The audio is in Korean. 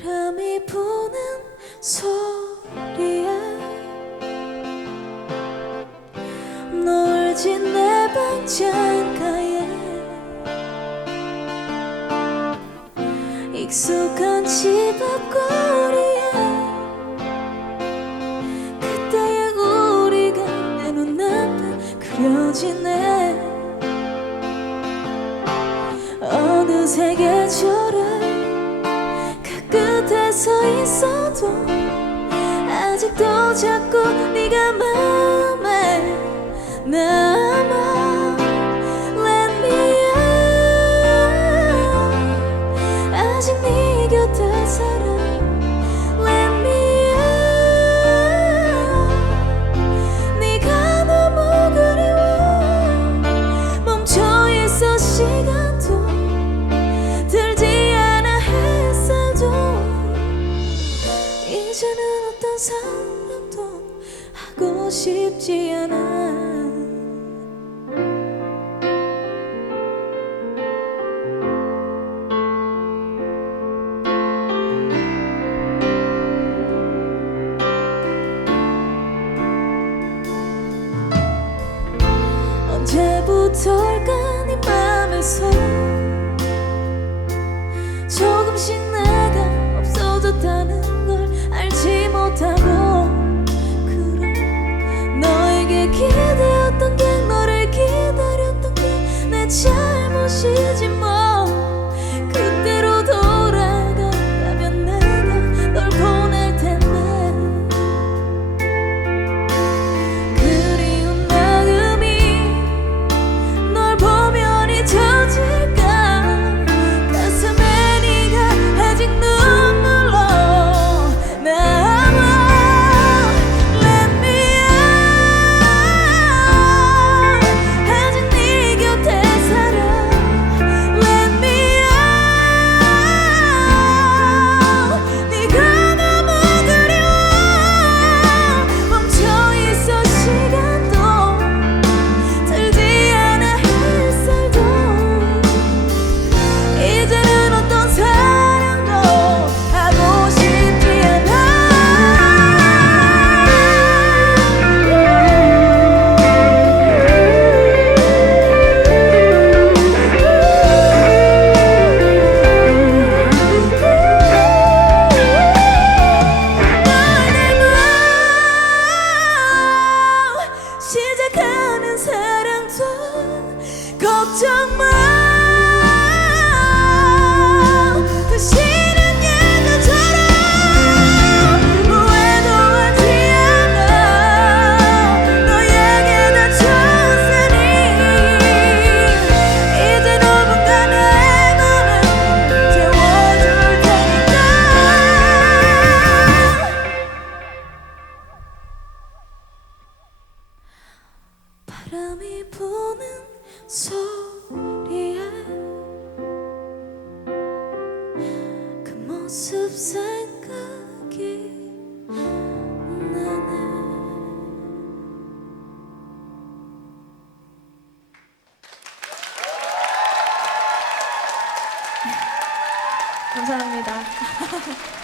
바람이 부는 소리에 놀진 내 방창가에 익숙한 집 앞거리에 그때의 우리가 내 눈앞에 그려지네. 어느새 있어도 아직도 자꾸 네가 맘에 남아 이제는 어떤 사랑도 하고 싶지 않아. 언제부터일까 네 맘에서 시작하는 사랑도 걱정 마 바람이 부는 소리에 그 모습 생각이 감사합니다.